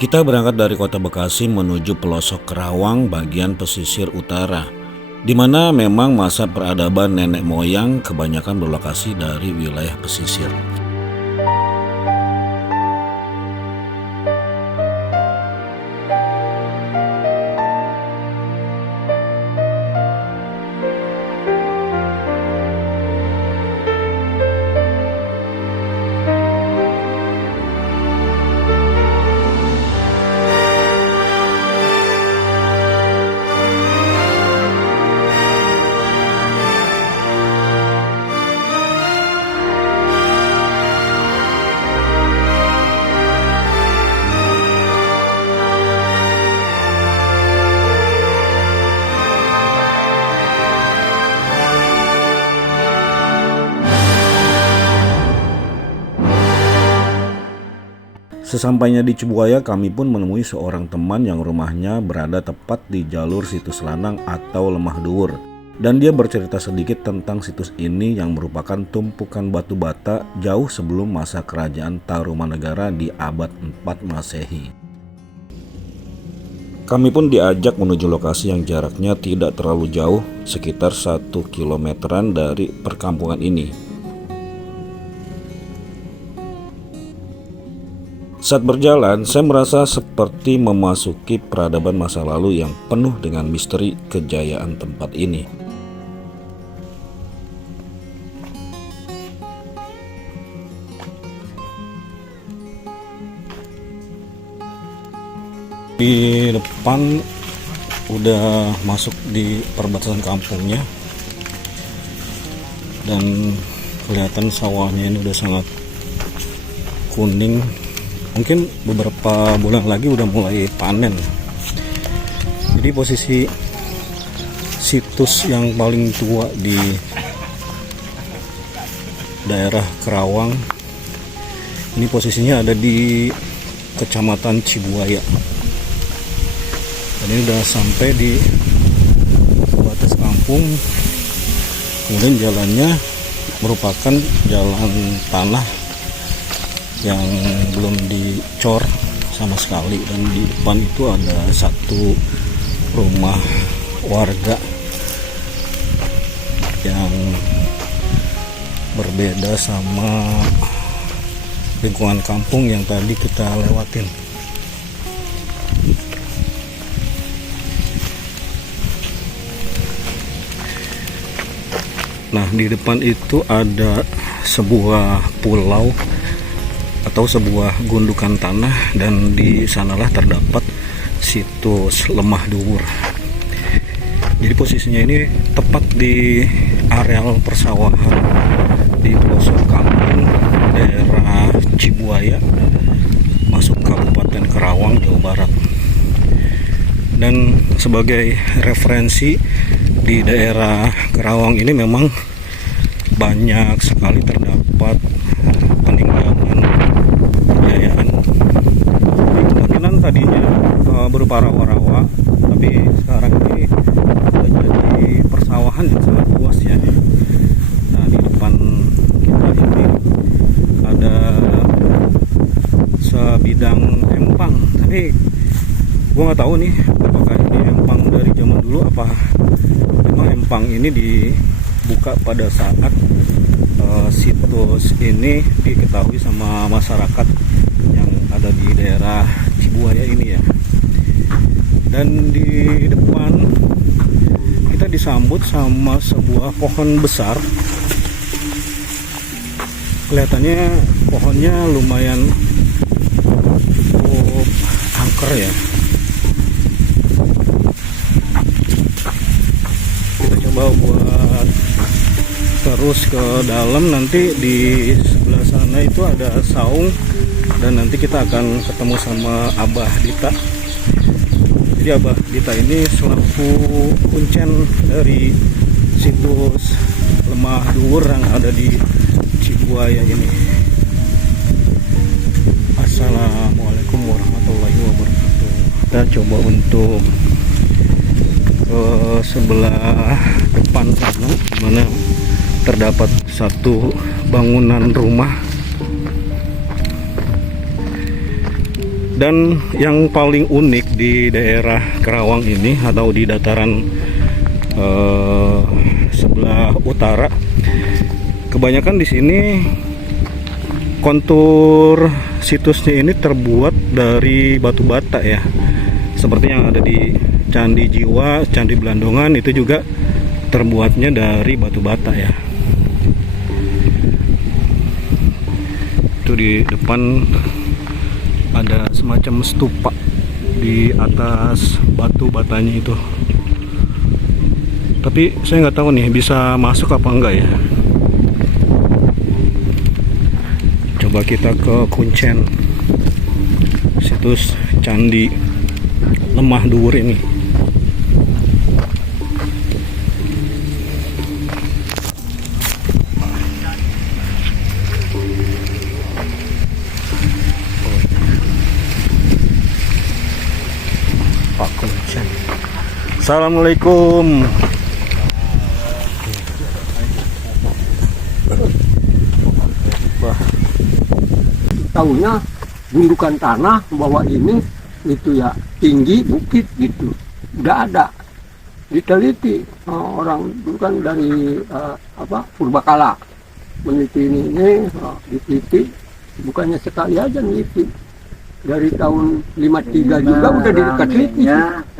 Kita berangkat dari kota Bekasi menuju pelosok Kerawang bagian pesisir utara, di mana memang masa peradaban nenek moyang kebanyakan berlokasi dari wilayah pesisir. Sesampainya di Cibuaya, kami pun menemui seorang teman yang rumahnya berada tepat di jalur situs Lanang atau Lemah Dhuwur. Dan dia bercerita sedikit tentang situs ini yang merupakan tumpukan batu bata jauh sebelum masa kerajaan Tarumanegara di abad 4 Masehi. Kami pun diajak menuju lokasi yang jaraknya tidak terlalu jauh, sekitar 1 kilometeran dari perkampungan ini. Saat berjalan, saya merasa seperti memasuki peradaban masa lalu yang penuh dengan misteri kejayaan tempat ini. Di depan udah masuk di perbatasan kampungnya, dan kelihatan sawahnya ini udah sangat kuning. Mungkin beberapa bulan lagi udah mulai panen. Jadi posisi situs yang paling tua di daerah Kerawang ini posisinya ada di Kecamatan Cibuaya. Dan ini udah sampai di batas kampung. Kemudian jalannya merupakan jalan tanah yang belum dicor sama sekali, dan di depan itu ada satu rumah warga yang berbeda sama lingkungan kampung yang tadi kita lewatin. Nah, di depan itu ada sebuah pulau atau sebuah gundukan tanah, dan di sanalah terdapat situs Lemah Dhuwur. Jadi posisinya ini tepat di areal persawahan di pelosok kampung daerah Cibuaya, masuk Kabupaten Kerawang, Jawa Barat. Dan sebagai referensi, di daerah Kerawang ini memang banyak sekali terdapat peninggalan kejayaan. Kemungkinan tadinya berupa rawa-rawa, tapi sekarang ini sudah jadi persawahan yang sangat luas ya. Nah, di depan kita ini ada sebidang empang, tapi Gue nggak tahu nih apakah ini empang dari zaman dulu, apa memang empang ini dibuka pada saat situs ini diketahui sama masyarakat yang ada di daerah Cibuaya ini ya. Dan di depan kita disambut sama sebuah pohon besar. Kelihatannya pohonnya lumayan cukup angker ya. Kita coba buat terus ke dalam, nanti di sebelah sana itu ada saung dan nanti kita akan ketemu sama Abah Dita. Jadi Abah Dita ini selaku kuncen dari situs Lemah Dhuwur yang ada di Cibuaya ini. Assalamualaikum warahmatullahi wabarakatuh. Kita coba untuk ke sebelah depan sana, mana terdapat satu bangunan rumah. Dan yang paling unik di daerah Kerawang ini atau di dataran sebelah utara, kebanyakan di sini kontur situsnya ini terbuat dari batu bata ya. Seperti yang ada di Candi Jiwa, Candi Belandongan itu juga terbuatnya dari batu bata ya. Itu di depan ada semacam stupa di atas batu batanya itu. Tapi saya nggak tahu nih bisa masuk apa enggak ya. Coba kita ke kuncen situs Candi Lemah Dhuwur ini. Pak Kuncen. Assalamualaikum. Tahunya gundukan tanah bahwa ini itu ya tinggi bukit gitu, nggak ada diteliti. Orang dulu kan dari Purbakala meneliti ini diteliti, bukannya sekali aja meneliti, dari tahun 53 juga udah diliti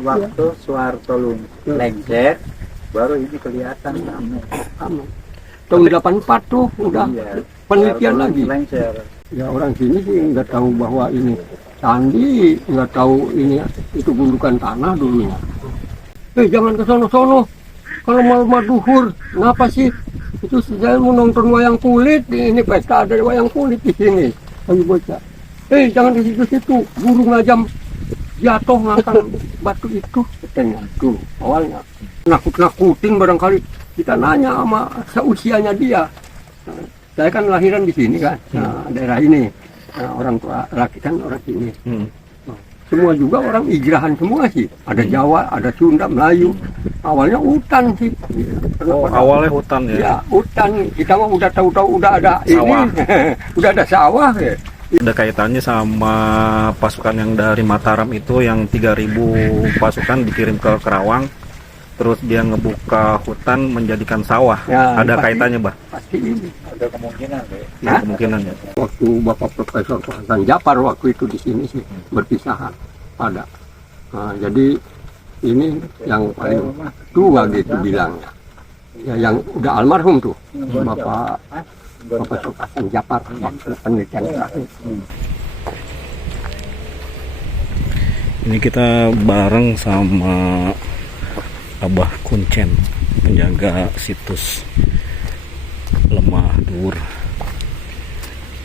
waktu ya. Soeharto lengser baru ini kelihatan tahun 84 tuh udah penelitian lagi lengser. Ya orang sini sih nggak tahu bahwa ini candi, nggak tahu ini itu gundukan tanah dulunya. Jangan ke sono-sono. Kalau mau Dhuwur, kenapa sih? Itu saya mau nonton wayang kulit, ini pesta ada wayang kulit di sini. Lagi bocah. Jangan ke situ-situ, burung ngajam jatuh ngangkat batu itu. Katanya tuh awalnya nakut-nakutin barangkali. Kita nanya sama seusianya dia. Saya kan lahiran di sini kan, daerah ini. Orang tua laki kan orang sini. Semua juga orang hijrahan semua sih. Ada Jawa, ada Sunda, Melayu. Awalnya hutan sih. Awalnya hutan ya? Ya hutan. Kita mah udah tahu-tahu udah ada sawah. Ini, udah ada sawah ya. Ada kaitannya sama pasukan yang dari Mataram itu, yang 3.000 pasukan dikirim ke Kerawang. Terus dia ngebuka hutan menjadikan sawah. Ya, ada pasti, kaitannya, Bah? Pasti ini. Ada kemungkinan ya. Ada kemungkinan ya. Waktu Bapak Profesor Hasan Japar waktu itu di sini sih berpisahan ada. Nah, jadi ini yang paling tua gitu bilangnya. Ya, yang udah almarhum tuh Bapak Profesor Hasan Japar waktu penelitian terakhir. Ini kita bareng sama Abah Kuncen, penjaga situs Lemah Dhuwur.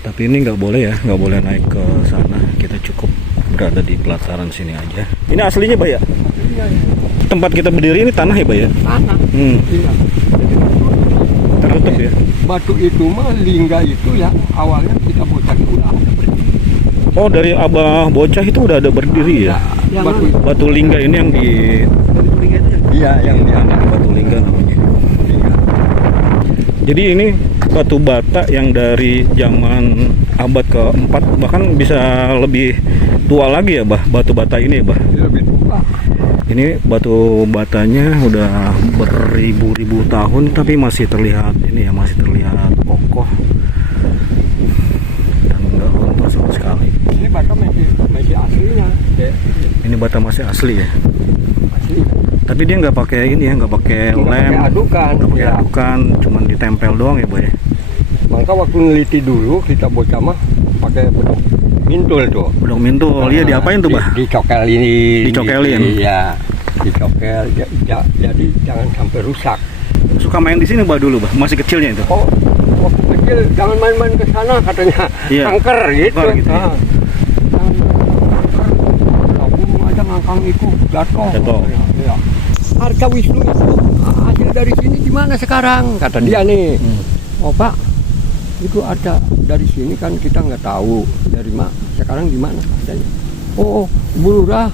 Tapi ini nggak boleh ya, nggak boleh naik ke sana. Kita cukup berada di pelataran sini aja. Ini aslinya, Pak ya? Tempat kita berdiri ini tanah ya, Pak ya? Tanah. Iya. Tertutup ya? Batu itu mah lingga itu ya awalnya kita bocah udah ada berdiri. Oh, dari Abah Bocah itu udah ada berdiri ya? Batu lingga ini yang di... Iya, yang di batu lingga namanya. Jadi ini batu bata yang dari zaman abad ke-4, bahkan bisa lebih tua lagi ya, Bah, batu bata ini ya, Bah. Lebih tua. Ini batu batanya udah beribu-ribu tahun tapi masih terlihat ini ya, masih terlihat kokoh dan enggak luntur sama sekali. Ini bata masih aslinya. Ini bata masih asli ya. Asli. Tapi dia nggak pakai ini ya, nggak pakai Nggak lem, pakai adukan. nggak pakai Ya. adukan, cuman ditempel doang ya, Bah ya. Maka waktu neliti dulu kita bocah mah pakai beduk mintul tuh. Bedog mintul, iya diapain tuh, Bah? Dicokel ini. Dicokelin? Iya, dicokel. Jadi jangan sampai rusak. Suka main di sini, Bah, dulu, Bah, masih kecilnya itu. Oh, waktu kecil jangan main-main ke sana katanya. Iya. Angker gitu. Angker gitu, ya. Tabung aja ngangkang itu jatuh. Jatuh. Iya. Harga Wisnu itu hasil dari sini gimana sekarang? Kata dia nih. Oh Pak, itu ada dari sini kan kita nggak tahu dari mana. Sekarang di mana adanya? Oh, Bu Lurah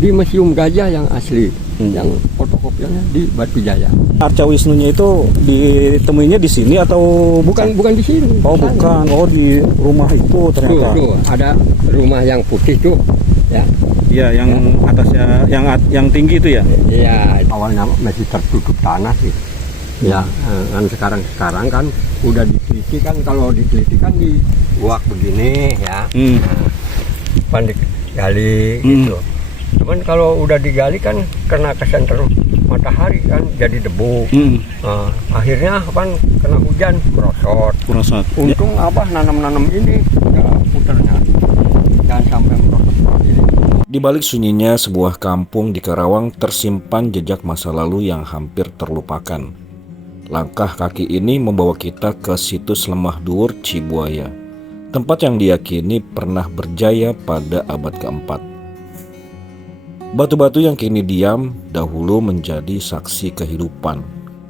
di Museum Gajah yang asli, yang fotokopiannya di Batu Jaya. Arca Wisnunya itu ditemuinya di sini atau bukan? Bukan di sini. Oh, di sana. bukan. Oh, di rumah itu ternyata. Tuh, ada rumah yang putih tuh, ya. Iya, yang atasnya yang tinggi itu ya. Iya, awalnya masih tertutup tanah sih. Ya, kan sekarang kan udah diteliti kan, kalau diteliti kan di uak begini ya. Pan digali gitu. Cuman kalau udah digali kan kena kesentruk matahari kan jadi debu. Nah, akhirnya kan kena hujan merosot. Merosot. Untung Abah nanam-nanam ini nggak puternya. Jangan sampai merosot ini. Di balik sunyinya sebuah kampung di Karawang tersimpan jejak masa lalu yang hampir terlupakan. Langkah kaki ini membawa kita ke situs Lemah Dhuwur Cibuaya, tempat yang diyakini pernah berjaya pada abad ke-4. Batu-batu yang kini diam dahulu menjadi saksi kehidupan,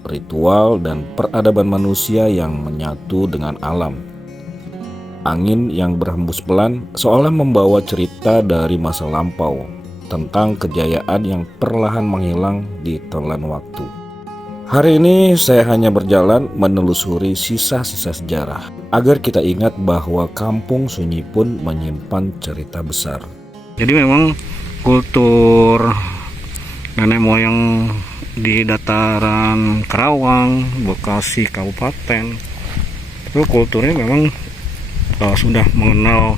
ritual dan peradaban manusia yang menyatu dengan alam. Angin yang berhembus pelan seolah membawa cerita dari masa lampau tentang kejayaan yang perlahan menghilang di telan waktu. Hari ini saya hanya berjalan menelusuri sisa-sisa sejarah agar kita ingat bahwa Kampung Sunyi pun menyimpan cerita besar. Jadi memang kultur nenek moyang di dataran Karawang, Bekasi Kabupaten, itu kulturnya memang sudah mengenal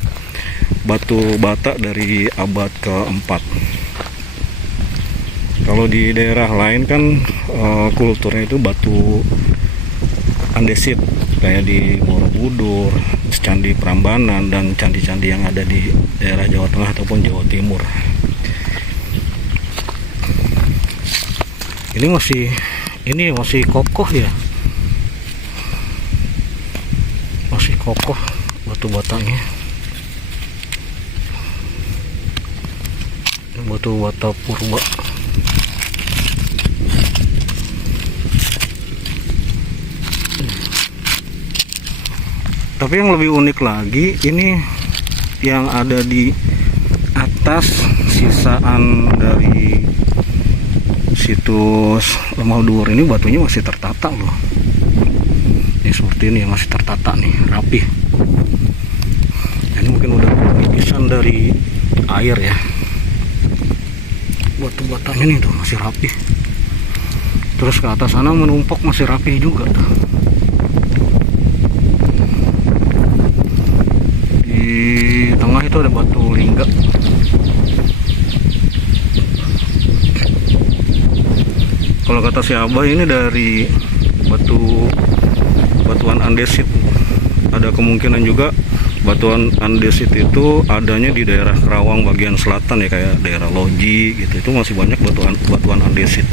batu bata dari abad ke-4. Kalau di daerah lain kan kulturnya itu batu andesit, kayak di Borobudur, Candi Prambanan, dan candi-candi yang ada di daerah Jawa Tengah ataupun Jawa Timur. Ini masih kokoh ya, masih kokoh batu batanya. Ini batu bata purba. Tapi yang lebih unik lagi, ini yang ada di atas sisaan dari situs Lemah Dhuwur ini, batunya masih tertata loh. Ini seperti ini, masih tertata nih, rapi. Ini mungkin udah nipisan dari air ya. Batu-batanya nih tuh masih rapi. Terus ke atas sana menumpuk masih rapi juga tuh. Di tengah itu ada batu lingga. Kalau kata si Abah ini dari batuan andesit. Ada kemungkinan juga batuan andesit itu adanya di daerah Karawang bagian selatan ya, kayak daerah Loji gitu. Itu masih banyak batuan andesit.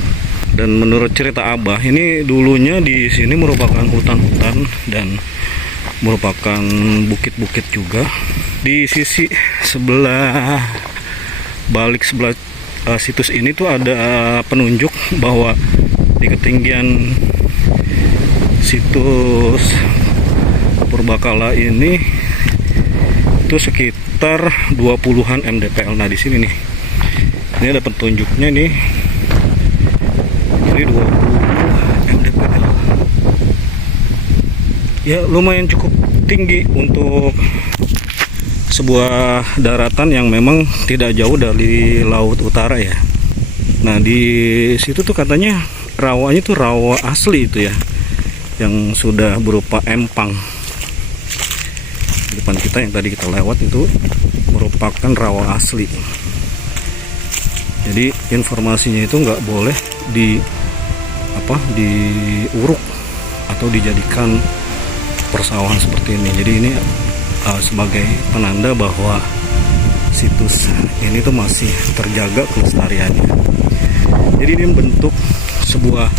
Dan menurut cerita Abah, ini dulunya di sini merupakan hutan-hutan dan merupakan bukit-bukit juga. Di sisi sebelah balik sebelah situs ini tuh ada penunjuk bahwa di ketinggian situs purbakala ini itu sekitar 20-an mdpl. Nah di sini nih, ini ada petunjuknya nih, ini 20 mdpl. ya lumayan cukup tinggi untuk sebuah daratan yang memang tidak jauh dari laut utara ya. Nah di situ tuh katanya rawanya tuh rawa asli itu ya, yang sudah berupa empang. Di depan kita yang tadi kita lewat itu merupakan rawa asli. Jadi informasinya itu nggak boleh diuruk atau dijadikan persawahan seperti ini. Jadi ini sebagai penanda bahwa situs ini tuh masih terjaga kelestariannya. Jadi ini bentuk sebuah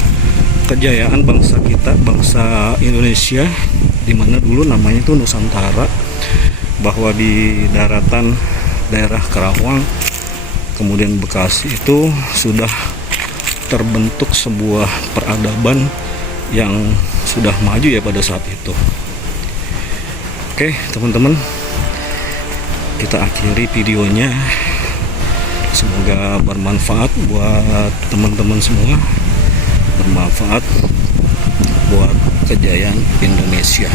kejayaan bangsa kita, bangsa Indonesia, di mana dulu namanya itu Nusantara, bahwa di daratan daerah Karawang kemudian Bekasi itu sudah terbentuk sebuah peradaban yang sudah maju ya pada saat itu. Oke teman-teman, kita akhiri videonya. Semoga bermanfaat buat teman-teman semua, bermanfaat buat kejayaan Indonesia.